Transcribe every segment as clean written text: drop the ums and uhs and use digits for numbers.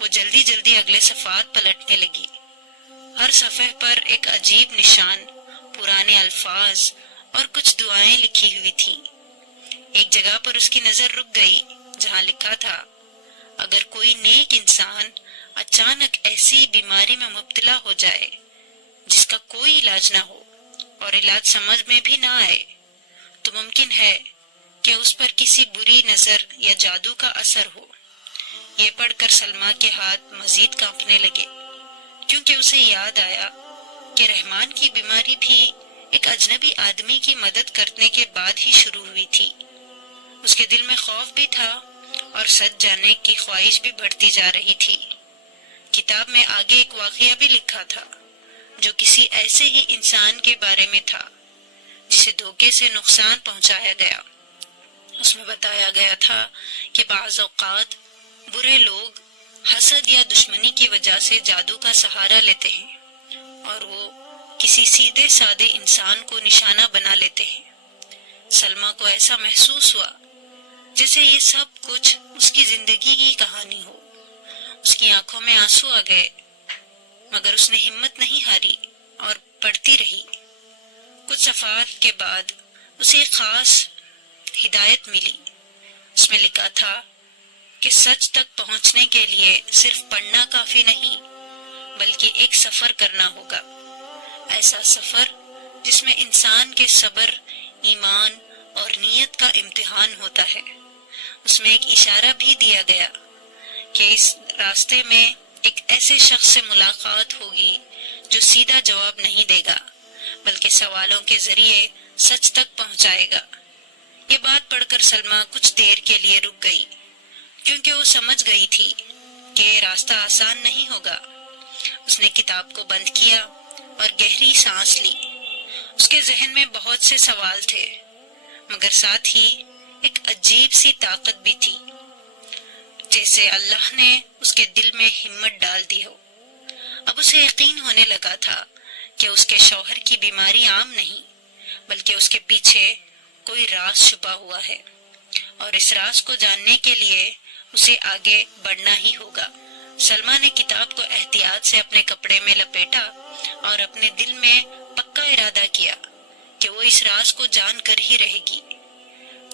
وہ جلدی جلدی اگلے صفحات پلٹنے لگی۔ ہر صفحے پر ایک عجیب نشان، پرانے الفاظ اور کچھ دعائیں لکھی ہوئی تھیں۔ ایک جگہ پر اس کی نظر رک گئی جہاں لکھا تھا، اگر کوئی نیک انسان اچانک ایسی بیماری میں مبتلا ہو جائے جس کا کوئی علاج نہ ہو اور علاج سمجھ میں بھی نہ آئے، تو ممکن ہے کہ اس پر کسی بری نظر یا جادو کا اثر ہو۔ یہ پڑھ کر سلمیٰ کے ہاتھ مزید کانپنے لگے، کیونکہ اسے یاد آیا کہ رحمان کی بیماری بھی ایک اجنبی آدمی کی مدد کرنے کے بعد ہی شروع ہوئی تھی۔ اس کے دل میں خوف بھی تھا اور سچ جاننے کی خواہش بھی بڑھتی جا رہی تھی۔ کتاب میں آگے ایک واقعہ بھی لکھا تھا جو کسی ایسے ہی انسان کے بارے میں تھا جسے دھوکے سے نقصان پہنچایا گیا۔ اس میں بتایا گیا تھا کہ بعض اوقات برے لوگ حسد یا دشمنی کی وجہ سے جادو کا سہارا لیتے ہیں اور وہ کسی سیدھے سادے انسان کو نشانہ بنا لیتے ہیں۔ سلمیٰ کو ایسا محسوس ہوا جیسے یہ سب کچھ اس کی زندگی کی کہانی ہو۔ اس کی آنکھوں میں آنسو آ گئے، مگر اس نے ہمت نہیں ہاری اور پڑھتی رہی۔ کچھ صفحات کے بعد اسے ایک خاص ہدایت ملی۔ اس میں لکھا تھا کہ سچ تک پہنچنے کے لیے صرف پڑھنا کافی نہیں، بلکہ ایک سفر کرنا ہوگا، ایسا سفر جس میں انسان کے صبر، ایمان اور نیت کا امتحان ہوتا ہے۔ اس میں ایک اشارہ بھی دیا گیا کہ اس راستے میں ایک ایسے شخص سے ملاقات ہوگی جو سیدھا جواب نہیں دے گا بلکہ سوالوں کے ذریعے سچ تک پہنچائے گا۔ یہ بات پڑھ کر سلمیٰ کچھ دیر کے لیے رک گئی، کیونکہ وہ سمجھ گئی تھی کہ یہ راستہ آسان نہیں ہوگا۔ اس نے کتاب کو بند کیا اور گہری سانس لی۔ اس کے ذہن میں بہت سے سوال تھے، مگر ساتھ ہی ایک عجیب سی طاقت بھی تھی، جیسے اللہ نے اس کے دل میں ہمت ڈال دی ہو۔ اب اسے یقین ہونے لگا تھا کہ اس کے شوہر کی بیماری عام نہیں، بلکہ اس کے پیچھے کوئی راز چھپا ہوا ہے، اور اس راز کو جاننے کے لیے اسے آگے بڑھنا ہی ہوگا۔ سلمیٰ نے کتاب کو احتیاط سے اپنے کپڑے میں لپیٹا اور اپنے دل میں پکا ارادہ کیا کہ وہ اس راز کو جان کر ہی رہے گی،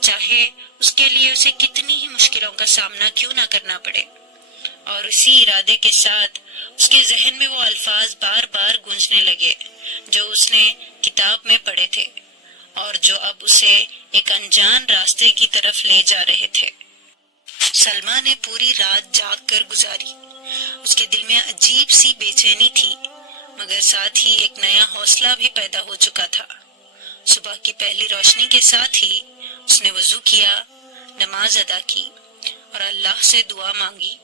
چاہے اس کے لیے اسے کتنی ہی مشکلوں کا سامنا کیوں نہ کرنا پڑے۔ اور اسی ارادے کے ساتھ اس کے ذہن میں وہ الفاظ بار بار گونجنے لگے جو اس نے کتاب میں پڑھے تھے اور جو اب اسے ایک انجان راستے کی طرف لے جا رہے تھے۔ سلمیٰ نے پوری رات جاگ کر گزاری۔ اس کے دل میں عجیب سی بے چینی تھی، مگر ساتھ ہی ایک نیا حوصلہ بھی پیدا ہو چکا تھا۔ صبح کی پہلی روشنی کے ساتھ ہی اس نے وضو کیا، نماز ادا کی اور اللہ سے دعا مانگی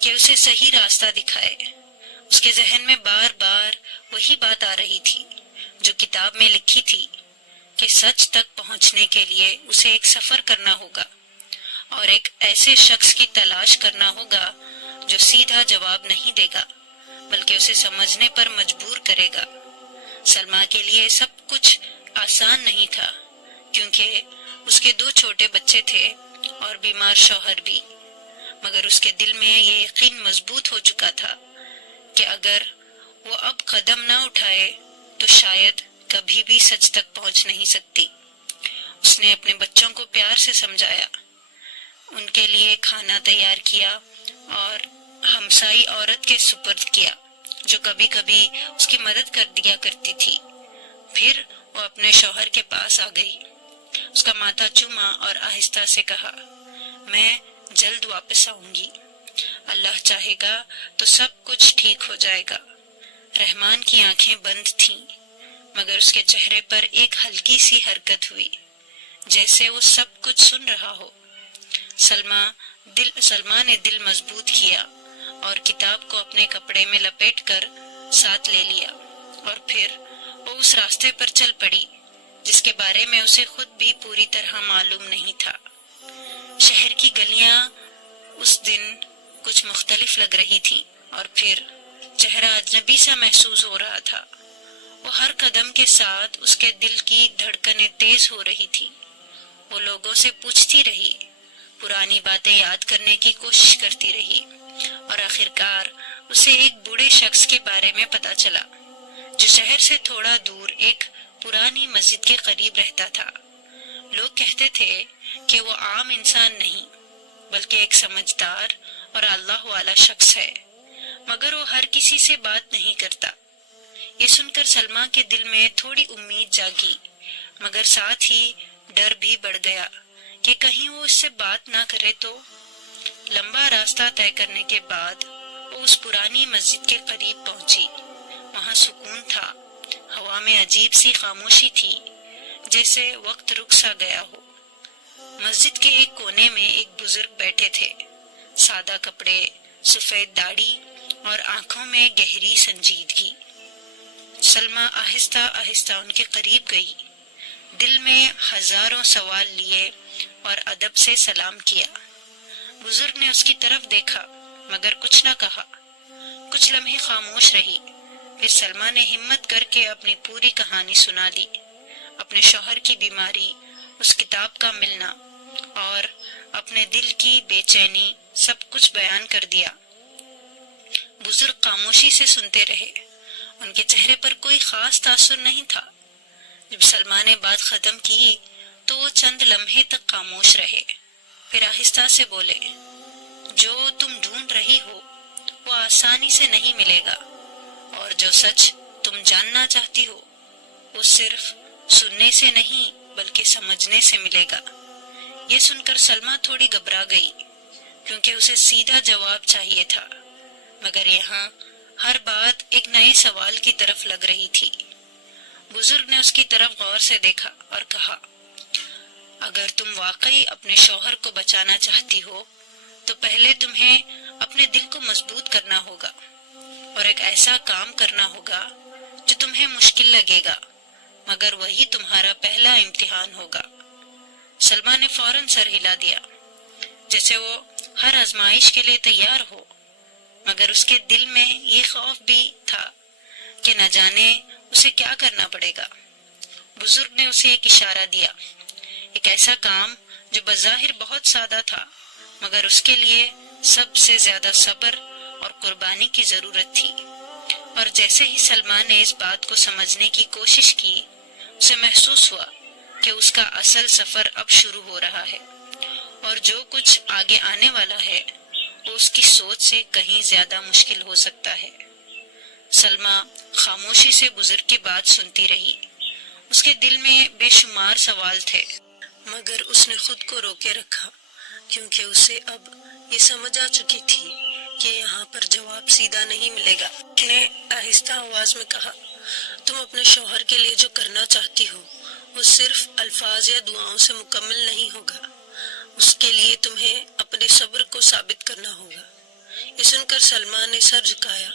کہ اسے صحیح راستہ دکھائے۔ اس کے ذہن میں بار بار وہی بات آ رہی تھی جو کتاب میں لکھی تھی کہ سچ تک پہنچنے کے لیے اسے ایک سفر کرنا ہوگا اور ایک ایسے شخص کی تلاش کرنا ہوگا جو سیدھا جواب نہیں دے گا بلکہ اسے سمجھنے پر مجبور کرے گا۔ سلمیٰ کے لیے سب کچھ آسان نہیں تھا، کیونکہ اس کے 2 چھوٹے بچے تھے اور بیمار شوہر بھی، مگر اس کے دل میں یہ یقین مضبوط ہو چکا تھا کہ اگر وہ اب قدم نہ اٹھائے تو شاید کبھی بھی سچ تک پہنچ نہیں سکتی۔ اس نے اپنے بچوں کو پیار سے سمجھایا، ان کے لیے کھانا تیار کیا اور ہمسائی عورت کے سپرد کیا جو کبھی کبھی اس کی مدد کر دیا کرتی تھی۔ پھر وہ اپنے شوہر کے پاس آ گئی، اس کا ماتھا چوما اور آہستہ سے کہا، میں جلد واپس آؤں گی، اللہ چاہے گا تو سب کچھ ٹھیک ہو جائے گا۔ رحمان کی آنکھیں بند تھیں، مگر اس کے چہرے پر ایک ہلکی سی حرکت ہوئی، جیسے وہ سب کچھ سن رہا ہو۔ سلمیٰ نے دل مضبوط کیا اور کتاب کو اپنے کپڑے میں لپیٹ کر ساتھ لے لیا، اور پھر وہ اس راستے پر چل پڑی جس کے بارے میں اسے خود بھی پوری طرح معلوم نہیں تھا۔ شہر کی گلیاں اس دن کچھ مختلف لگ رہی تھیں اور پھر چہرہ اجنبی سا محسوس ہو رہا تھا۔ وہ ہر قدم کے ساتھ اس کے دل کی دھڑکنیں تیز ہو رہی تھی۔ وہ لوگوں سے پوچھتی رہی، پرانی باتیں یاد کرنے کی کوشش کرتی رہی اور آخرکار اسے ایک بوڑھے شخص کے بارے میں پتا چلا جو شہر سے تھوڑا دور ایک پرانی مسجد کے قریب رہتا تھا۔ لوگ کہتے تھے کہ وہ عام انسان نہیں بلکہ ایک سمجھدار اور اللہ والا شخص ہے، مگر وہ ہر کسی سے بات نہیں کرتا۔ یہ سن کر سلمیٰ کے دل میں تھوڑی امید جاگی، مگر ساتھ ہی ڈر بھی بڑھ گیا کہ کہیں وہ اس سے بات نہ کرے تو۔ لمبا راستہ طے کرنے کے بعد وہ اس پرانی مسجد کے قریب پہنچی۔ وہاں سکون تھا، ہوا میں عجیب سی خاموشی تھی، جیسے وقت رک سا گیا ہو۔ مسجد کے ایک کونے میں ایک بزرگ بیٹھے تھے، سادہ کپڑے، سفید داڑھی اور آنکھوں میں گہری سنجیدگی۔ سلمیٰ آہستہ آہستہ ان کے قریب گئی، دل میں ہزاروں سوال لیے اور ادب سے سلام کیا۔ بزرگ نے اس کی طرف دیکھا مگر کچھ نہ کہا۔ کچھ لمحے خاموش رہی، پھر سلمیٰ نے ہمت کر کے اپنی پوری کہانی سنا دی، اپنے شوہر کی بیماری، اس کتاب کا ملنا اور اپنے دل کی بے چینی، سب کچھ بیان کر دیا۔ بزرگ خاموشی سے سنتے رہے، ان کے چہرے پر کوئی خاص تاثر نہیں تھا۔ جب سلمیٰ نے بات ختم کی تو وہ چند لمحے تک خاموش رہے، پھر آہستہ سے بولے، جو تم ڈھونڈ رہی ہو وہ آسانی سے نہیں ملے گا، اور جو سچ تم جاننا چاہتی ہو وہ صرف سننے سے نہیں بلکہ سمجھنے سے ملے گا۔ یہ سن کر سلمیٰ تھوڑی گھبرا گئی، کیونکہ اسے سیدھا جواب چاہیے تھا، مگر یہاں ہر بات ایک نئے سوال کی طرف لگ رہی تھی۔ بزرگ نے اس کی طرف غور سے دیکھا اور کہا، اگر تم واقعی اپنے شوہر کو بچانا چاہتی ہو تو پہلے تمہیں اپنے دل کو مضبوط کرنا ہوگا، اور ایک ایسا کام کرنا ہوگا جو تمہیں مشکل لگے گا، مگر وہی تمہارا پہلا امتحان ہوگا۔ سلمیٰ نے فوراً سر ہلا دیا، جیسے وہ ہر آزمائش کے لیے تیار ہو، مگر اس کے دل میں یہ خوف بھی تھا کہ نہ جانے اسے کیا کرنا پڑے گا۔ بزرگ نے اسے ایک اشارہ دیا، ایک ایسا کام جو بظاہر بہت سادہ تھا، مگر اس کے لیے سب سے زیادہ صبر اور قربانی کی ضرورت تھی۔ اور جیسے ہی سلمیٰ نے اس بات کو سمجھنے کی کوشش کی، اسے محسوس ہوا کہ اس کا اصل سفر اب شروع ہو رہا ہے، اور جو کچھ آگے آنے والا ہے وہ اس کی سوچ سے کہیں زیادہ مشکل ہو سکتا ہے۔ سلمیٰ خاموشی سے بزرگ کی بات سنتی رہی، اس کے دل میں بے شمار سوال تھے، مگر اس نے خود کو روکے رکھا، کیونکہ اسے اب یہ سمجھ آ چکی تھی کہ یہاں پر جواب سیدھا نہیں ملے گا۔ اس نے آہستہ آواز میں کہا، تم اپنے شوہر کے لیے جو کرنا چاہتی ہو وہ صرف الفاظ یا دعاؤں سے مکمل نہیں ہوگا، اس کے لیے تمہیں اپنے صبر کو ثابت کرنا ہوگا۔ یہ سن کر سلمیٰ نے سر جھکایا،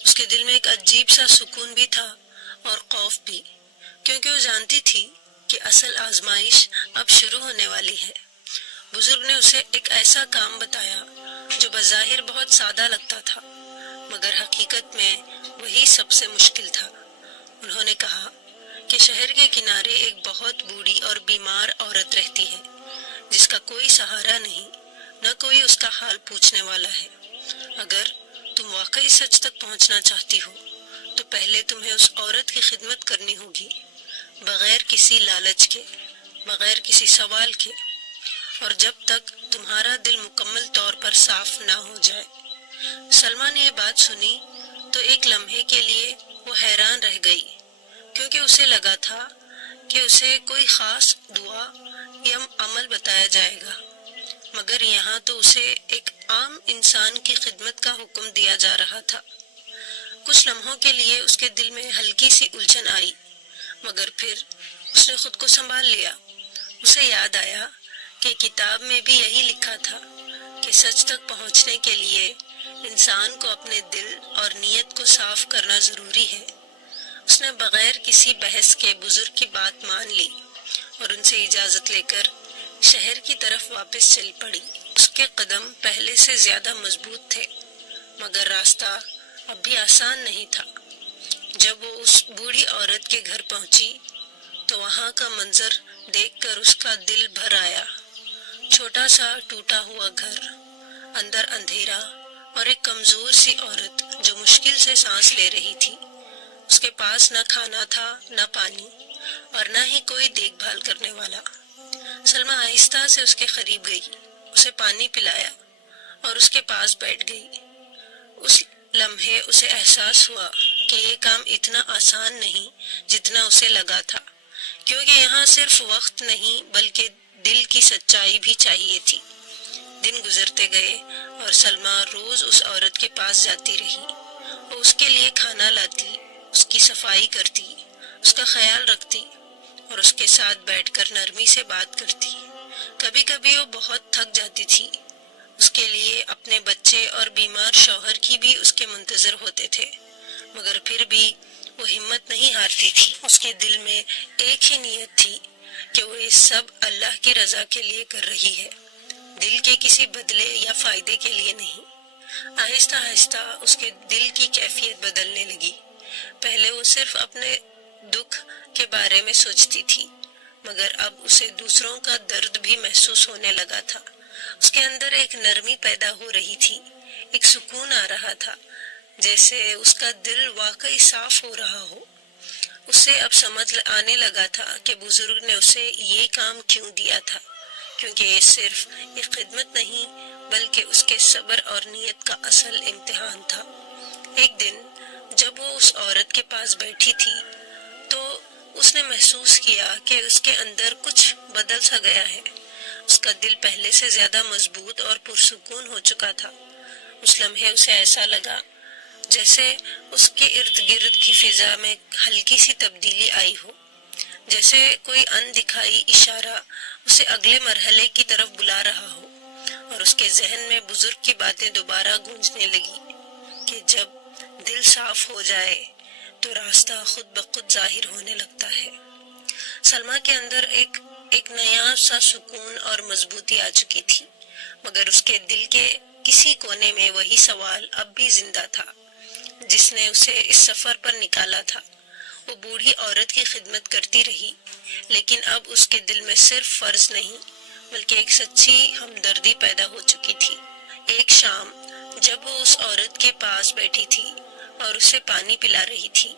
اس کے دل میں ایک عجیب سا سکون بھی تھا اور خوف بھی، کیونکہ وہ جانتی تھی کہ اصل آزمائش اب شروع ہونے والی ہے۔ بزرگ نے اسے ایک ایسا کام بتایا جو بظاہر بہت سادہ لگتا تھا، مگر حقیقت میں وہی سب سے مشکل تھا۔ انہوں نے کہا کہ شہر کے کنارے ایک بہت بوڑھی اور بیمار عورت رہتی ہے، جس کا کوئی سہارا نہیں، نہ کوئی اس کا حال پوچھنے والا ہے۔ اگر تم واقعی سچ تک پہنچنا چاہتی ہو تو پہلے تمہیں اس عورت کی خدمت کرنی ہوگی، بغیر کسی لالچ کے، بغیر کسی سوال کے، اور جب تک تمہارا دل مکمل طور پر صاف نہ ہو جائے۔ سلمیٰ نے یہ بات سنی تو ایک لمحے کے لیے وہ حیران رہ گئی، کیونکہ اسے لگا تھا کہ اسے کوئی خاص دعا یا عمل بتایا جائے گا، مگر یہاں تو اسے ایک عام انسان کی خدمت کا حکم دیا جا رہا تھا۔ کچھ لمحوں کے لیے اس کے دل میں ہلکی سی الجھن آئی، مگر پھر اس نے خود کو سنبھال لیا۔ اسے یاد آیا کہ کتاب میں بھی یہی لکھا تھا کہ سچ تک پہنچنے کے لیے انسان کو اپنے دل اور نیت کو صاف کرنا ضروری ہے۔ اس نے بغیر کسی بحث کے بزرگ کی بات مان لی اور ان سے اجازت لے کر شہر کی طرف واپس چل پڑی۔ اس کے قدم پہلے سے زیادہ مضبوط تھے، مگر راستہ اب بھی آسان نہیں تھا۔ جب وہ اس بوڑھی عورت کے گھر پہنچی تو وہاں کا منظر دیکھ کر اس کا دل بھر آیا۔ چھوٹا سا ٹوٹا ہوا گھر، اندر اندھیرا، اور ایک کمزور سی عورت جو مشکل سے سانس لے رہی تھی۔ اس کے پاس نہ کھانا تھا، نہ پانی، اور نہ ہی کوئی دیکھ بھال کرنے والا۔ سلمیٰ آہستہ سے اس کے قریب گئی، اسے پانی پلایا اور اس کے پاس بیٹھ گئی۔ اس لمحے اسے احساس ہوا کہ یہ کام اتنا آسان نہیں جتنا اسے لگا تھا، کیونکہ یہاں صرف وقت نہیں بلکہ دل کی سچائی بھی چاہیے تھی۔ دن گزرتے گئے اور سلمیٰ روز اس عورت کے پاس جاتی رہی۔ وہ اس کے لیے کھانا لاتی، اس کی صفائی کرتی، اس کا خیال رکھتی اور اس کے ساتھ بیٹھ کر نرمی سے بات کرتی۔ کبھی کبھی وہ بہت تھک جاتی تھی، اس کے لیے اپنے بچے اور بیمار شوہر کی بھی اس کے منتظر ہوتے تھے، مگر پھر بھی وہ ہمت نہیں ہارتی تھی۔ اس کے دل میں ایک ہی نیت تھی کہ وہ یہ سب اللہ کی رضا کے لیے کر رہی ہے، دل کے کسی بدلے یا فائدے کے لیے نہیں۔ آہستہ آہستہ اس کے دل کی کیفیت بدلنے لگی۔ پہلے وہ صرف اپنے دکھ کے بارے میں سوچتی تھی، مگر اب اسے دوسروں کا درد بھی محسوس ہونے لگا تھا۔ اس کے اندر ایک نرمی پیدا ہو رہی تھی، ایک سکون آ رہا تھا، جیسے اس کا دل واقعی صاف ہو رہا ہو۔ اسے اب سمجھ آنے لگا تھا کہ بزرگ نے اسے یہ کام کیوں دیا تھا، کیونکہ یہ صرف ایک خدمت نہیں بلکہ اس کے صبر اور نیت کا اصل امتحان تھا۔ ایک دن جب وہ اس عورت کے پاس بیٹھی تھی تو اس نے محسوس کیا کہ اس کے اندر کچھ بدل سا گیا ہے۔ اس کا دل پہلے سے زیادہ مضبوط اور پرسکون ہو چکا تھا۔ اس لمحے اسے ایسا لگا جیسے اس کے ارد گرد کی فضا میں ہلکی سی تبدیلی آئی ہو، جیسے کوئی اندکھائی اشارہ اسے اگلے مرحلے کی طرف بلا رہا ہو، اور اس کے ذہن میں بزرگ کی باتیں دوبارہ گونجنے لگی کہ جب دل صاف ہو جائے تو راستہ خود بخود ظاہر ہونے لگتا ہے۔ سلمیٰ کے اندر ایک نیا سا سکون اور مضبوطی آ چکی تھی، مگر اس کے دل کے کسی کونے میں وہی سوال اب بھی زندہ تھا جس نے اسے اس سفر پر نکالا تھا۔ وہ بوڑھی عورت کی خدمت کرتی رہی، لیکن اب اس کے دل میں صرف فرض نہیں بلکہ ایک سچی ہمدردی پیدا ہو چکی تھی۔ ایک شام جب وہ اس عورت کے پاس بیٹھی تھی اور اسے پانی پلا رہی تھی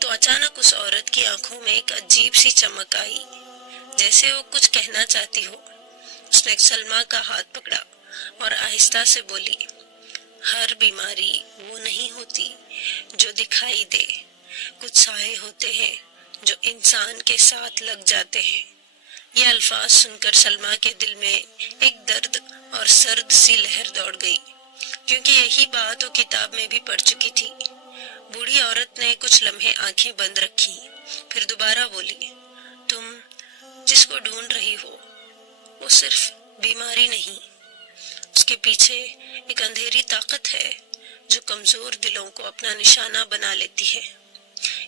تو اچانک اس عورت کی آنکھوں میں ایک عجیب سی چمک آئی، جیسے وہ کچھ کہنا چاہتی ہو۔ اس نے سلمیٰ کا ہاتھ پکڑا اور آہستہ سے بولی، ہر بیماری وہ نہیں ہوتی جو دکھائی دے، کچھ سائے ہوتے ہیں جو انسان کے ساتھ لگ جاتے ہیں۔ یہ الفاظ سن کر سلمیٰ کے دل میں ایک درد اور سرد سی لہر دوڑ گئی، کیونکہ یہی بات وہ کتاب میں بھی پڑھ چکی تھی۔ بوڑھی عورت نے کچھ لمحے آنکھیں بند رکھی، پھر دوبارہ بولی، تم جس کو ڈھونڈ رہی ہو وہ صرف بیماری نہیں، اس کے پیچھے ایک اندھیری طاقت ہے جو کمزور دلوں کو اپنا نشانہ بنا لیتی ہے۔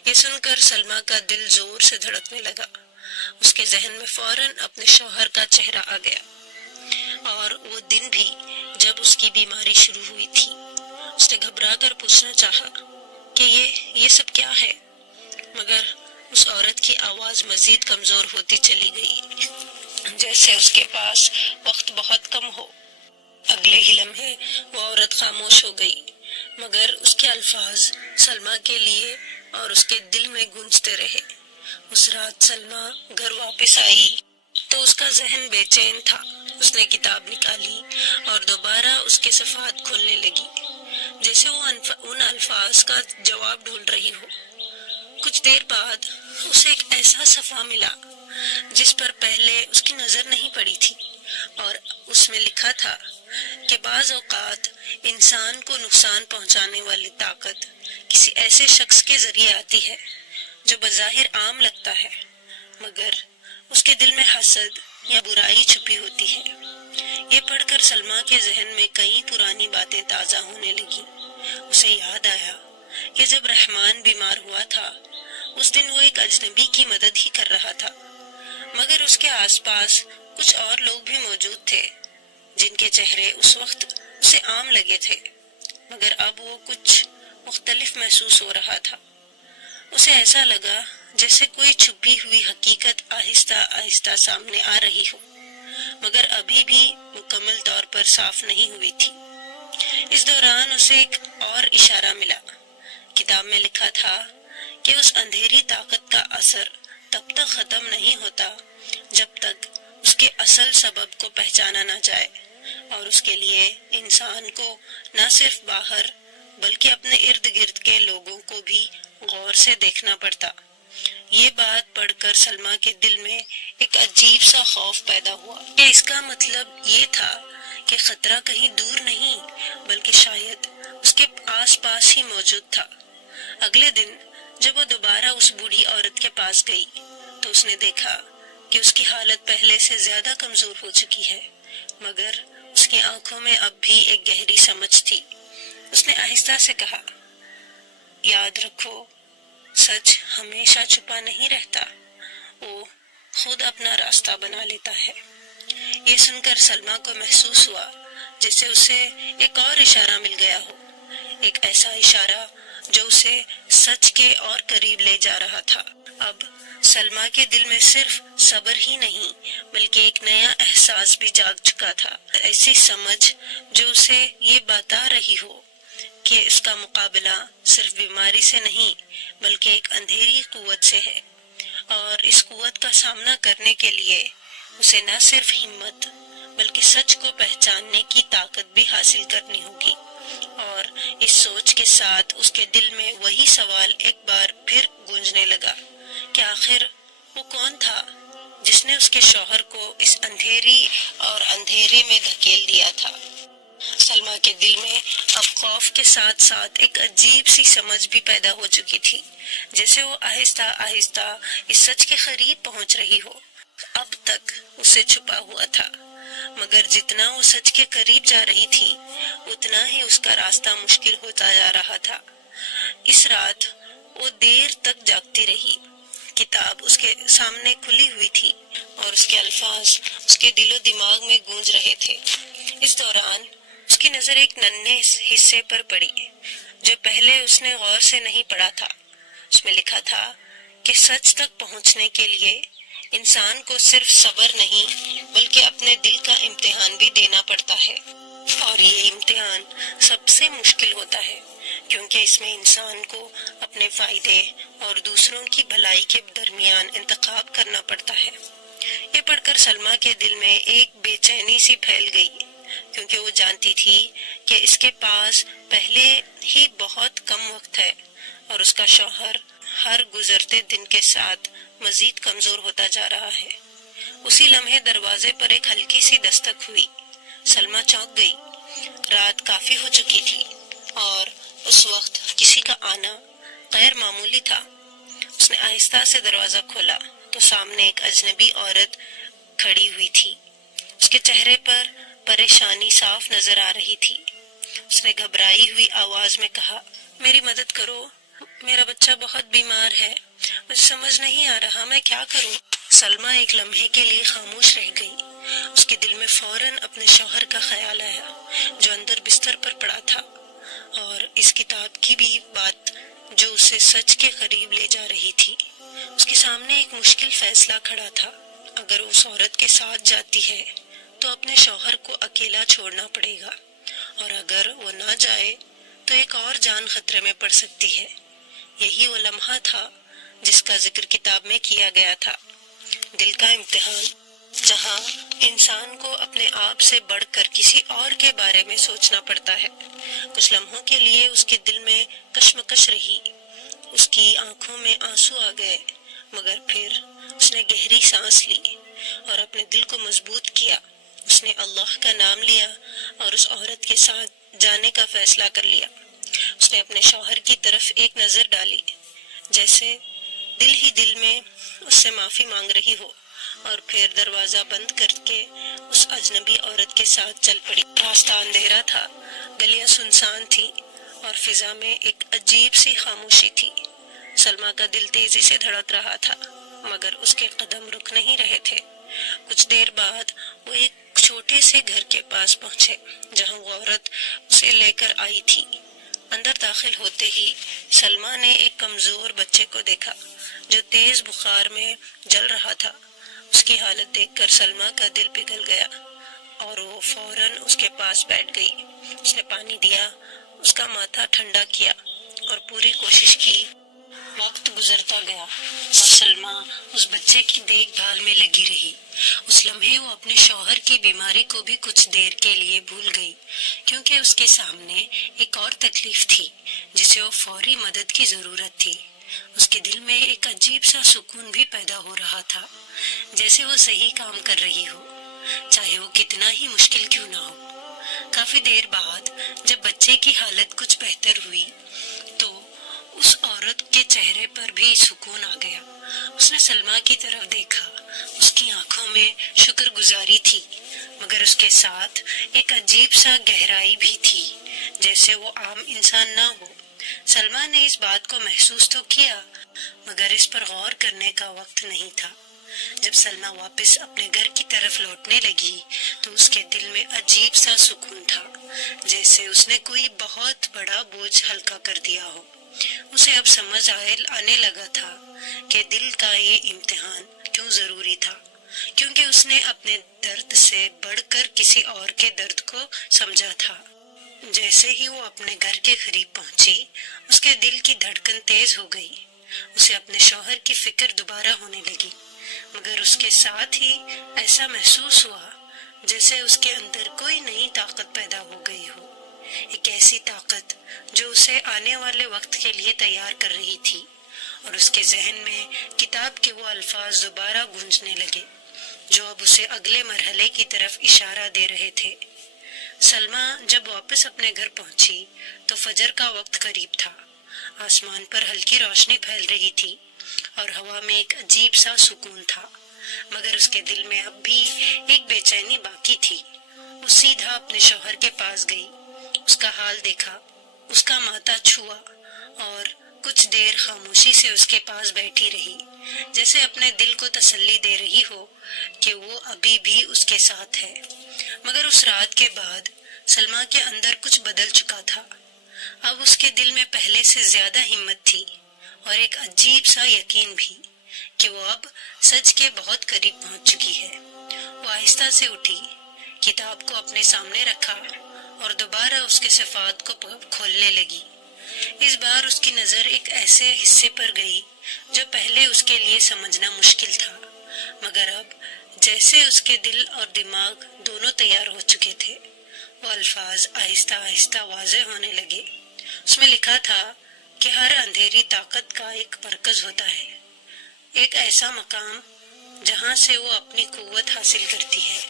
یہ سن کر سلمیٰ کا دل زور سے دھڑکنے لگا۔ اس کے ذہن میں فوراً اپنے شوہر کا چہرہ آ گیا، اور وہ دن بھی جب اس کی بیماری شروع ہوئی تھی۔ اس نے گھبرا کر پوچھنا چاہا کہ یہ سب کیا ہے، مگر اس عورت کی آواز مزید کمزور ہوتی چلی گئی، جیسے اس کے پاس وقت بہت کم ہو۔ اگلے ہی لمحے وہ عورت خاموش ہو گئی، مگر اس کے الفاظ سلمیٰ کے لیے اور اس کے دل میں گونجتے رہے۔ اس رات سلمیٰ گھر واپس آئی تو اس کا ذہن بے چین تھا۔ اس نے کتاب نکالی اور دوبارہ اس کے صفحات کھولنے لگی، جیسے وہ ان الفاظ کا جواب ڈھونڈ رہی ہو۔ کچھ دیر بعد اسے ایک ایسا صفحہ ملا جس پر پہلے اس کی نظر نہیں پڑی تھی، اور اس میں لکھا تھا کہ بعض اوقات انسان کو نقصان پہنچانے والی طاقت کسی ایسے شخص کے ذریعے آتی ہے جو بظاہر عام لگتا ہے، مگر اس کے دل میں حسد یا برائی چھپی ہوتی ہے۔ یہ پڑھ کر سلمیٰ کے ذہن میں کئی پرانی باتیں تازہ ہونے لگیں۔ اسے یاد آیا کہ جب رحمان بیمار ہوا تھا اس دن وہ ایک اجنبی کی مدد ہی کر رہا تھا، مگر اس کے آس پاس کچھ اور لوگ بھی موجود تھے جن کے چہرے اس وقت اسے عام لگے تھے، مگر اب وہ کچھ مختلف محسوس ہو رہا تھا۔ اسے ایسا لگا جیسے کوئی چھپی ہوئی حقیقت آہستہ آہستہ سامنے آ رہی ہو، مگر ابھی بھی مکمل طور پر صاف نہیں ہوئی تھی۔ اس دوران اسے ایک اور اشارہ ملا۔ کتاب میں لکھا تھا کہ اس اندھیری طاقت کا اثر تب تک ختم نہیں ہوتا جب تک اس کے اصل سبب کو پہچانا نہ جائے، اور اس کے لیے انسان کو نہ صرف باہر بلکہ اپنے ارد گرد کے لوگوں کو بھی غور سے دیکھنا پڑتا۔ یہ بات پڑھ کر سلمیٰ کے دل میں ایک عجیب سا خوف پیدا ہوا کہ اس کا مطلب یہ تھا کہ خطرہ کہیں دور نہیں بلکہ شاید اس کے آس پاس ہی موجود تھا۔ اگلے دن جب وہ دوبارہ اس بوڑھی عورت کے پاس گئی تو اس نے دیکھا کہ اس کی حالت پہلے سے زیادہ کمزور ہو چکی ہے، مگر اس کی آنکھوں میں اب بھی ایک گہری سمجھ تھی۔ اس نے آہستہ سے کہا، یاد رکھو، سچ ہمیشہ چھپا نہیں رہتا، وہ خود اپنا راستہ بنا لیتا ہے۔ یہ سن کر سلمیٰ کو محسوس ہوا جیسے اسے ایک اور اشارہ مل گیا ہو، ایک ایسا اشارہ جو اسے سچ کے اور قریب لے جا رہا تھا۔ اب سلمیٰ کے دل میں صرف صبر ہی نہیں بلکہ ایک نیا احساس بھی جاگ چکا تھا، ایسی سمجھ جو اسے یہ بتا رہی ہو کہ اس کا مقابلہ صرف بیماری سے نہیں بلکہ ایک اندھیری قوت سے ہے، اور اس قوت کا سامنا کرنے کے لیے اسے نہ صرف ہمت بلکہ سچ کو پہچاننے کی طاقت بھی حاصل کرنی ہوگی۔ اور اس سوچ کے ساتھ اس کے دل میں وہی سوال ایک بار پھر گونجنے لگا کہ آخر وہ کون تھا جس نے اس کے شوہر کو اس اندھیری اور اندھیرے میں دھکیل دیا تھا۔ سلمیٰ کے دل میں اب خوف کے ساتھ ساتھ ایک عجیب سی سمجھ بھی پیدا ہو چکی تھی، جیسے وہ آہستہ آہستہ اس سچ کے قریب پہنچ رہی ہو۔ اب تک اسے چھپا ہوا تھا، مگر جتنا وہ سچ کے قریب جا رہی تھی اتنا ہی اس کا راستہ مشکل ہوتا جا رہا تھا۔ اس رات وہ دیر تک جاگتی رہی، کتاب اس کے سامنے کھلی ہوئی تھی اور اس کے الفاظ اس کے دل و دماغ میں گونج رہے تھے۔ اس دوران اس کی نظر ایک ننھے حصے پر پڑی جو پہلے اس نے غور سے نہیں پڑھا تھا۔ اس میں لکھا تھا کہ سچ تک پہنچنے کے لیے انسان کو صرف صبر نہیں بلکہ اپنے دل کا امتحان بھی دینا پڑتا ہے، اور یہ امتحان سب سے مشکل ہوتا ہے کیونکہ اس میں انسان کو اپنے فائدے اور دوسروں کی بھلائی کے درمیان انتخاب کرنا پڑتا ہے۔ یہ پڑھ کر سلمیٰ کے دل میں ایک بے چینی سی پھیل گئی، کیونکہ وہ جانتی تھی کہ اس کے پاس پہلے ہی بہت کم وقت ہے اور اس کا شوہر ہر گزرتے دن کے ساتھ مزید کمزور ہوتا جا رہا ہے۔ اسی لمحے دروازے پر ایک ہلکی سی دستک ہوئی۔ سلمیٰ چونک گئی، رات کافی ہو چکی تھی اور اس وقت کسی کا آنا غیر معمولی تھا۔ اس نے آہستہ سے دروازہ کھولا تو سامنے ایک اجنبی عورت کھڑی ہوئی تھی۔ اس کے چہرے پر پریشانی صاف نظر آ رہی تھی۔ اس نے گھبرائی ہوئی آواز میں کہا، میری مدد کرو، میرا بچہ بہت بیمار ہے، مجھے سمجھ نہیں آ رہا میں کیا کروں۔ سلمیٰ ایک لمحے کے لیے خاموش رہ گئی۔ اس کے دل میں فوراً اپنے شوہر کا خیال آیا جو اندر بستر پر پڑا تھا، اور اس کتاب کی بھی بات جو اسے سچ کے قریب لے جا رہی تھی۔ اس کے سامنے ایک مشکل فیصلہ کھڑا تھا۔ اگر وہ اس عورت کے ساتھ جاتی ہے تو اپنے شوہر کو اکیلا چھوڑنا پڑے گا، اور اگر وہ نہ جائے تو ایک اور جان خطرے میں پڑ سکتی ہے۔ یہی وہ لمحہ تھا جس کا ذکر کتاب میں کیا گیا تھا، دل کا امتحان، جہاں انسان کو اپنے آپ سے بڑھ کر کسی اور کے بارے میں سوچنا پڑتا ہے۔ کچھ لمحوں کے لیے اس کے دل میں کشمکش رہی، اس کی آنکھوں میں آنسو آ گئے، مگر پھر اس نے گہری سانس لی اور اپنے دل کو مضبوط کیا۔ اس نے اللہ کا نام لیا اور اس عورت کے ساتھ جانے کا فیصلہ کر لیا۔ اس نے اپنے شوہر کی طرف ایک نظر ڈالی، جیسے دل ہی دل میں اس سے معافی مانگ رہی ہو، اور پھر دروازہ بند کر کے اس اجنبی عورت کے ساتھ چل پڑی۔ راستہ اندھیرا تھا، گلیاں سنسان تھیں اور فضا میں ایک عجیب سی خاموشی تھی۔ سلمیٰ کا دل تیزی سے دھڑک رہا تھا، مگر اس کے قدم رک نہیں رہے تھے۔ کچھ دیر بعد وہ ایک چھوٹے سے گھر کے پاس پہنچے جہاں وہ عورت اسے لے کر آئی تھی۔ اندر داخل ہوتے ہی سلمیٰ نے ایک کمزور بچے کو دیکھا جو تیز بخار میں جل رہا تھا۔ اس کی حالت دیکھ کر سلمیٰ کا دل پگھل گیا اور وہ فوراً اس کے پاس بیٹھ گئی۔ اس نے پانی دیا، اس کا ماتھا ٹھنڈا کیا اور پوری کوشش کی۔ وقت گزرتا گیا اور سلمیٰ اس بچے کی دیکھ بھال میں لگی رہی۔ اس لمحے وہ اپنے شوہر کی بیماری کو بھی کچھ دیر کے لیے بھول گئی، کیونکہ اس کے سامنے ایک اور تکلیف تھی جسے وہ فوری مدد کی ضرورت تھی۔ اس کے دل میں ایک عجیب سا سکون بھی پیدا ہو رہا تھا، جیسے وہ صحیح کام کر رہی ہو، چاہے وہ کتنا ہی مشکل کیوں نہ ہو۔ کافی دیر بعد جب بچے کی حالت کچھ بہتر ہوئی تو اس عورت کے چہرے پر بھی سکون آ گیا۔ اس نے سلمیٰ کی طرف دیکھا، اس کی آنکھوں میں شکر گزاری تھی، مگر اس کے ساتھ ایک عجیب سا گہرائی بھی تھی، جیسے وہ عام انسان نہ ہو۔ سلمیٰ نے اس بات کو محسوس تو کیا، مگر اس پر غور کرنے کا وقت نہیں تھا۔ جب سلمیٰ واپس اپنے گھر کی طرف لوٹنے لگی تو اس کے دل میں عجیب سا سکون تھا، جیسے اس نے کوئی بہت بڑا بوجھ ہلکا کر دیا ہو۔ اسے اب سمجھ آنے لگا تھا کہ دل کا یہ امتحان کیوں ضروری تھا، کیونکہ اس نے اپنے درد سے بڑھ کر کسی اور کے درد کو سمجھا تھا۔ جیسے ہی وہ اپنے گھر کے قریب پہنچی، اس کے دل کی دھڑکن تیز ہو گئی۔ اسے اپنے شوہر کی فکر دوبارہ ہونے لگی، مگر اس کے ساتھ ہی ایسا محسوس ہوا جیسے اس کے اندر کوئی نئی طاقت پیدا ہو گئی ہو، ایک ایسی طاقت جو اسے آنے والے وقت کے لیے تیار کر رہی تھی، اور اس کے ذہن میں کتاب کے وہ الفاظ دوبارہ گونجنے لگے جو اب اسے اگلے مرحلے کی طرف اشارہ دے رہے تھے۔ سلمیٰ جب واپس اپنے گھر پہنچی تو فجر کا وقت قریب تھا۔ آسمان پر ہلکی روشنی پھیل رہی تھی اور ہوا میں ایک عجیب سا سکون تھا، مگر اس کے دل میں اب بھی ایک بے چینی باقی تھی۔ وہ سیدھا اپنے شوہر کے پاس گئی، اس کا حال دیکھا، اس کا ماتھا چھوا اور کچھ دیر خاموشی سے اس کے پاس بیٹھی رہی، جیسے اپنے دل کو تسلی دے رہی ہو کہ وہ ابھی بھی اس کے ساتھ ہے۔ مگر اس رات کے بعد سلمیٰ کے اندر کچھ بدل چکا تھا۔ اب اس کے دل میں پہلے سے زیادہ ہمت تھی اور ایک عجیب سا یقین بھی کہ وہ اب سچ کے بہت قریب پہنچ چکی ہے۔ وہ آہستہ سے اٹھی، کتاب کو اپنے سامنے رکھا اور دوبارہ اس کے صفحات کو کھولنے لگی۔ اس بار اس کی نظر ایک ایسے حصے پر گئی جو پہلے اس کے لیے سمجھنا مشکل تھا، مگر اب جیسے اس کے دل اور دماغ دونوں تیار ہو چکے تھے، وہ الفاظ آہستہ آہستہ واضح ہونے لگے۔ اس میں لکھا تھا کہ ہر اندھیری طاقت کا ایک مرکز ہوتا ہے، ایک ایسا مقام جہاں سے وہ اپنی قوت حاصل کرتی ہے،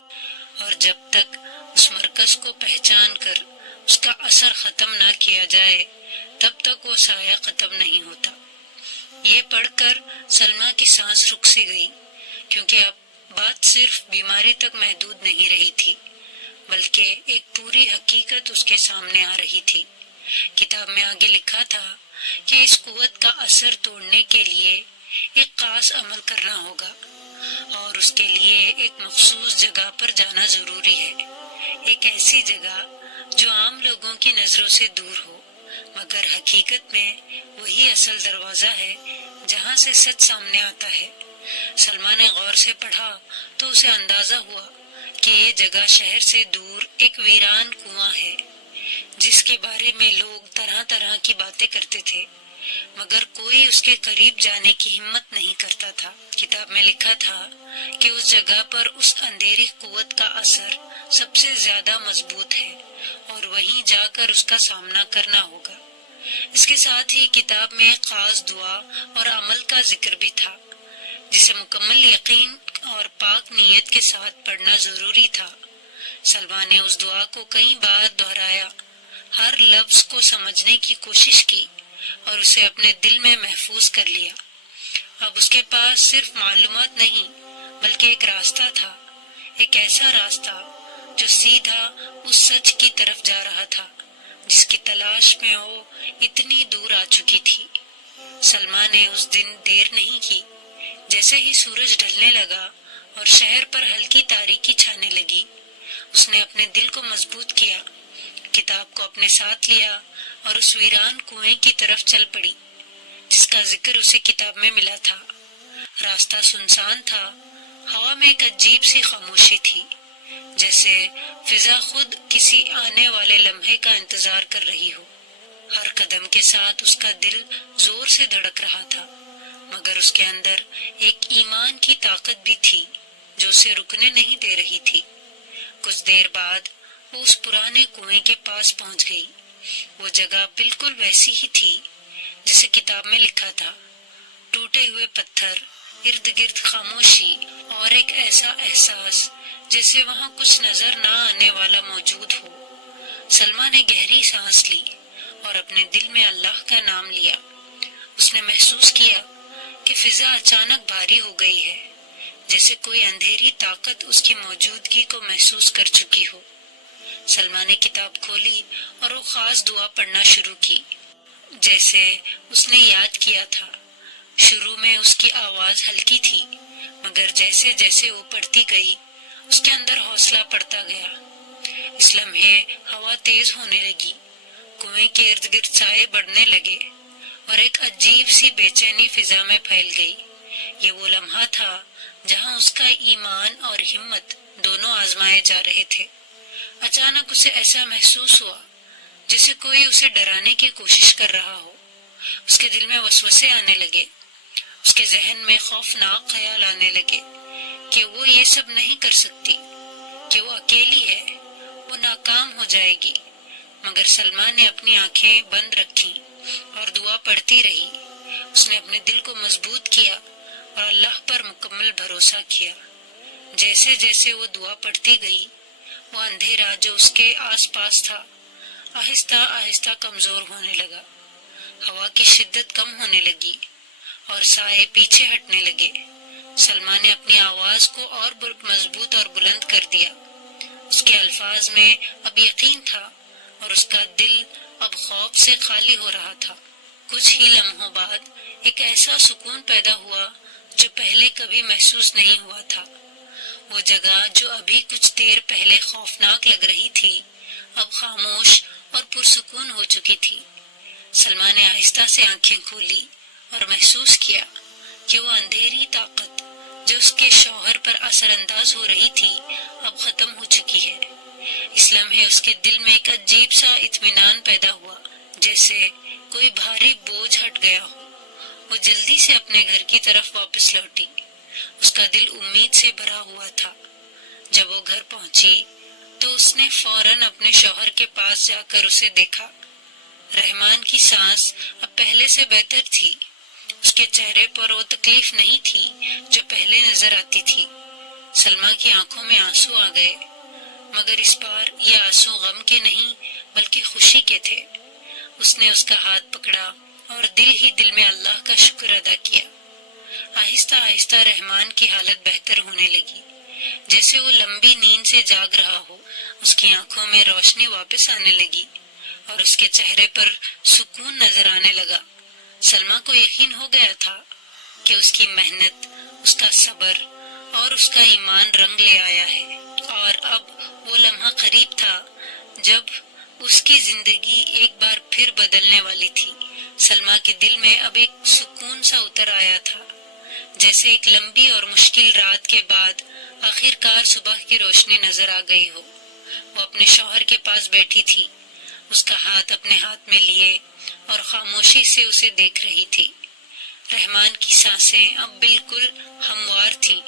اور جب تک اس مرکز کو پہچان کر اس کا اثر ختم نہ کیا جائے تب تک وہ سایہ ختم نہیں ہوتا۔ یہ پڑھ کر سلمیٰ کی سانس رک سی گئی، کیونکہ اب بات صرف بیماری تک محدود نہیں رہی تھی، بلکہ ایک پوری حقیقت اس کے سامنے آ رہی تھی۔ کتاب میں آگے لکھا تھا کہ اس قوت کا اثر توڑنے کے لیے ایک خاص عمل کرنا ہوگا، اور اس کے لیے ایک مخصوص جگہ پر جانا ضروری ہے، ایک ایسی جگہ جو عام لوگوں کی نظروں سے دور ہو، مگر حقیقت میں وہی اصل دروازہ ہے جہاں سے سچ سامنے آتا ہے۔ سلمیٰ نے غور سے پڑھا تو اسے اندازہ ہوا کہ یہ جگہ شہر سے دور ایک ویران کنواں ہے، جس کے بارے میں لوگ طرح طرح کی باتیں کرتے تھے، مگر کوئی اس کے قریب جانے کی ہمت نہیں کرتا تھا۔ کتاب میں لکھا تھا کہ اس جگہ پر اس اندھیری قوت کا اثر سب سے زیادہ مضبوط ہے، اور وہیں جا کر اس کا سامنا کرنا ہوگا۔ اس کے ساتھ ہی کتاب میں ایک خاص دعا اور عمل کا ذکر بھی تھا، جسے مکمل یقین اور پاک نیت کے ساتھ پڑھنا ضروری تھا۔ سلمیٰ نے اس دعا کو کئی بار دہرایا، ہر لفظ کو سمجھنے کی کوشش کی اور اسے اپنے دل میں محفوظ کر لیا۔ اب اس کے پاس صرف معلومات نہیں بلکہ ایک راستہ تھا، ایک ایسا راستہ جو سیدھا اس سچ کی طرف جا رہا تھا جس کی تلاش میں وہ اتنی دور آ چکی تھی۔ سلمیٰ نے اس دن دیر نہیں کی۔ جیسے ہی سورج ڈھلنے لگا اور شہر پر ہلکی تاریکی چھانے لگی، اس نے اپنے دل کو مضبوط کیا، کتاب کو اپنے ساتھ لیا اور اس ویران کنویں کی طرف چل پڑی جس کا ذکر اسے کتاب میں ملا تھا۔ راستہ سنسان تھا، ہوا میں ایک عجیب سی خاموشی تھی، جیسے فضا خود کسی آنے والے لمحے کا انتظار کر رہی ہو۔ ہر قدم کے ساتھ اس کا دل زور سے دھڑک رہا تھا، مگر اس کے اندر ایک ایمان کی طاقت بھی تھی جو اسے رکنے نہیں دے رہی تھی۔ کچھ دیر بعد وہ اس پرانے کنویں کے پاس پہنچ گئی۔ وہ جگہ بالکل ویسی ہی تھی جسے کتاب میں لکھا تھا، ٹوٹے ہوئے پتھر، ارد گرد خاموشی اور ایک ایسا احساس جیسے وہاں کچھ نظر نہ آنے والا موجود ہو۔ سلمیٰ نے گہری سانس لی اور اپنے دل میں اللہ کا نام لیا۔ اس نے محسوس کیا کہ فضا اچانک بھاری ہو گئی ہے، جیسے کوئی اندھیری طاقت اس کی موجودگی کو محسوس کر چکی ہو۔ سلمیٰ نے کتاب کھولی اور وہ خاص دعا پڑھنا شروع کی، جیسے اس نے یاد کیا تھا۔ شروع میں اس کی آواز ہلکی تھی، مگر جیسے جیسے وہ پڑھتی گئی اس کے اندر حوصلہ پڑتا گیا۔ اس لمحے ہوا تیز ہونے لگی، کنویں کے ارد گرد سائے بڑھنے لگے اور ایک عجیب سی بے چینی فضا میں پھیل گئی۔ یہ وہ لمحہ تھا جہاں اس کا ایمان اور ہمت دونوں آزمائے جا رہے تھے۔ اچانک اسے ایسا محسوس ہوا جیسے کوئی اسے ڈرانے کی کوشش کر رہا ہو۔ اس کے دل میں وسوسے آنے لگے، اس کے ذہن میں خوفناک خیال آنے لگے کہ وہ یہ سب نہیں کر سکتی، کہ وہ اکیلی ہے، وہ ناکام ہو جائے گی۔ مگر سلمیٰ نے اپنی آنکھیں بند رکھی اور دعا پڑھتی رہی۔ اس نے اپنے دل کو مضبوط کیا اور اللہ پر مکمل بھروسہ کیا۔ جیسے جیسے وہ دعا پڑھتی گئی، وہ اندھیرا جو اس کے آس پاس تھا آہستہ آہستہ کمزور ہونے لگا۔ ہوا کی شدت کم ہونے لگی اور سائے پیچھے ہٹنے لگے۔ سلمیٰ نے اپنی آواز کو اور مضبوط اور بلند کر دیا۔ اس کے الفاظ میں اب یقین تھا اور اس کا دل اب خوف سے خالی ہو رہا تھا۔ کچھ ہی لمحوں بعد ایک ایسا سکون پیدا ہوا جو پہلے کبھی محسوس نہیں ہوا تھا۔ وہ جگہ جو ابھی کچھ دیر پہلے خوفناک لگ رہی تھی اب خاموش اور پرسکون ہو چکی تھی۔ سلمیٰ نے آہستہ سے آنکھیں کھولی اور محسوس کیا کہ وہ اندھیری طاقت جو اس کے شوہر پر اثر انداز ہو رہی تھی اب ختم ہو چکی ہے۔ اس لمحے اس کے دل میں ایک عجیب سا اطمینان پیدا ہوا، جیسے کوئی بھاری بوجھ ہٹ گیا ہو۔ وہ جلدی سے اپنے گھر کی طرف واپس لوٹی۔ اس کا دل امید سے بھرا ہوا تھا۔ جب وہ گھر پہنچی تو اس نے فوراً اپنے شوہر کے پاس جا کر اسے دیکھا۔ رحمان کی سانس اب پہلے سے بہتر تھی۔ اس کے چہرے پر وہ تکلیف نہیں تھی جو پہلے نظر آتی تھی۔ سلمیٰ کی آنکھوں میں آنسو آ گئے، مگر اس بار یہ آنسو غم کے نہیں بلکہ خوشی کے تھے۔ اس نے اس کا ہاتھ پکڑا اور دل ہی دل میں اللہ کا شکر ادا کیا۔ آہستہ آہستہ رحمان کی حالت بہتر ہونے لگی، جیسے وہ لمبی نیند سے جاگ رہا ہو۔ اس کی آنکھوں میں روشنی واپس آنے لگی اور اس کے چہرے پر سکون نظر آنے لگا۔ سلمیٰ کو یقین ہو گیا تھا کہ اس کی محنت، اس کا صبر اور اس کا ایمان رنگ لے آیا ہے، اور اب وہ لمحہ قریب تھا جب اس کی زندگی ایک بار پھر بدلنے والی تھی۔ سلمیٰ کے دل میں اب ایک سکون سا اتر آیا تھا، جیسے ایک لمبی اور مشکل رات کے بعد آخر کار صبح کی روشنی نظر آ گئی ہو۔ وہ اپنے شوہر کے پاس بیٹھی تھی، اس کا ہاتھ اپنے ہاتھ میں لیے اور خاموشی سے اسے دیکھ رہی تھی۔ رحمان کی سانسیں اب بالکل ہموار تھی۔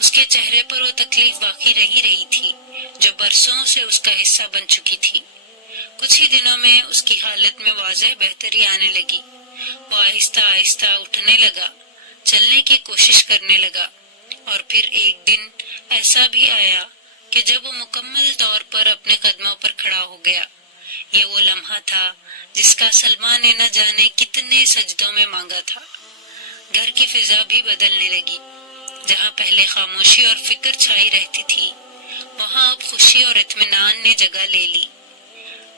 اس کے چہرے پر وہ تکلیف باقی رہی تھی جو برسوں سے اس کا حصہ بن چکی تھی۔ کچھ ہی دنوں میں اس کی حالت میں واضح بہتری آنے لگی۔ وہ آہستہ آہستہ اٹھنے لگا، چلنے کی کوشش کرنے لگا، اور پھر ایک دن ایسا بھی آیا کہ جب وہ مکمل طور پر اپنے قدموں پر کھڑا ہو گیا۔ یہ وہ لمحہ تھا جس کا سلمیٰ نے نہ جانے کتنے سجدوں میں مانگا تھا۔ گھر کی فضا بھی بدلنے لگی۔ جہاں پہلے خاموشی اور فکر چھائی رہتی تھی، وہاں اب خوشی اور اطمینان نے جگہ لے لی۔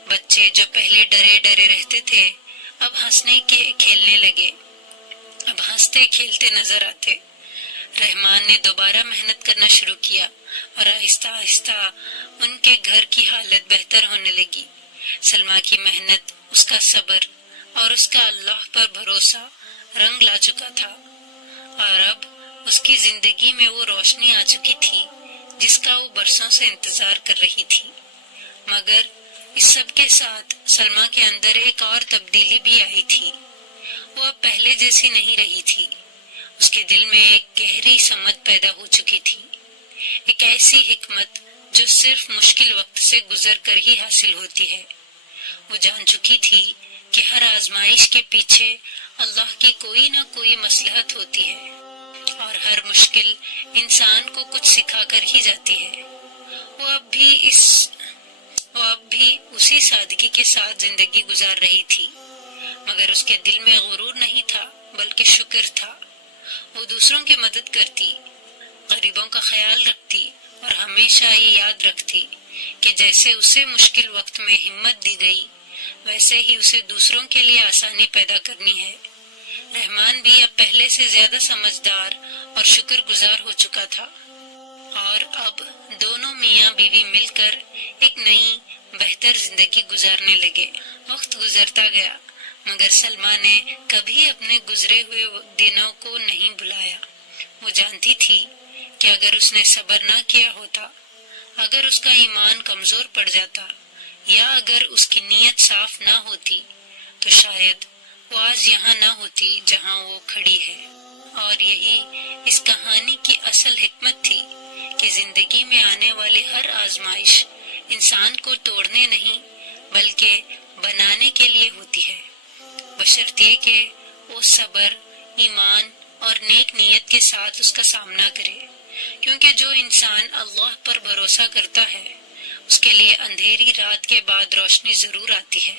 بچے جو پہلے ڈرے ڈرے رہتے تھے اب ہنسنے کے کھیلنے لگے، اب ہنستے کھیلتے نظر آتے۔ رحمان نے دوبارہ محنت کرنا شروع کیا اور آہستہ آہستہ ان کے گھر کی حالت بہتر ہونے لگی۔ سلمیٰ کی محنت، اس کا صبر اور اس کا اللہ پر بھروسہ رنگ لا چکا تھا، اور اب اس کی زندگی میں وہ روشنی آ چکی تھی جس کا وہ برسوں سے انتظار کر رہی تھی۔ مگر اس سب کے ساتھ سلمیٰ کے اندر ایک اور تبدیلی بھی آئی تھی۔ وہ اب پہلے جیسی نہیں رہی تھی۔ اس کے دل میں ایک گہری سمجھ پیدا ہو چکی تھی، ایک ایسی حکمت جو صرف مشکل وقت سے گزر کر ہی حاصل ہوتی ہے۔ وہ جان چکی تھی کہ ہر آزمائش کے پیچھے اللہ کی کوئی نہ کوئی مصلحت ہوتی ہے، اور ہر مشکل انسان کو کچھ سکھا کر ہی جاتی ہے۔ وہ اب بھی اسی سادگی کے ساتھ زندگی گزار رہی تھی، مگر اس کے دل میں غرور نہیں تھا بلکہ شکر تھا۔ وہ دوسروں کی مدد کرتی، غریبوں کا خیال رکھتی اور ہمیشہ یہ یاد رکھتی کہ جیسے اسے مشکل وقت میں ہمت دی گئی، ویسے ہی اسے دوسروں کے لیے آسانی پیدا کرنی ہے۔ رحمان بھی اب پہلے سے زیادہ سمجھدار اور شکر گزار ہو چکا تھا، اور اب دونوں میاں بیوی مل کر ایک نئی بہتر زندگی گزارنے لگے۔ وقت گزرتا گیا، مگر سلمیٰ نے کبھی اپنے گزرے ہوئے دنوں کو نہیں بلایا۔ وہ جانتی تھی کہ اگر اس نے صبر نہ کیا ہوتا، اگر اس کا ایمان کمزور پڑ جاتا، یا اگر اس کی نیت صاف نہ ہوتی، تو شاید وہ آج یہاں نہ ہوتی جہاں وہ کھڑی ہے۔ اور یہی اس کہانی کی اصل حکمت تھی کہ زندگی میں آنے والی ہر آزمائش انسان کو توڑنے نہیں بلکہ بنانے کے لیے ہوتی ہے، بشرطیے کہ وہ صبر، ایمان اور نیک نیت کے ساتھ اس کا سامنا کرے، کیونکہ جو انسان اللہ پر بھروسہ کرتا ہے اس کے لیے اندھیری رات کے بعد روشنی ضرور آتی ہے۔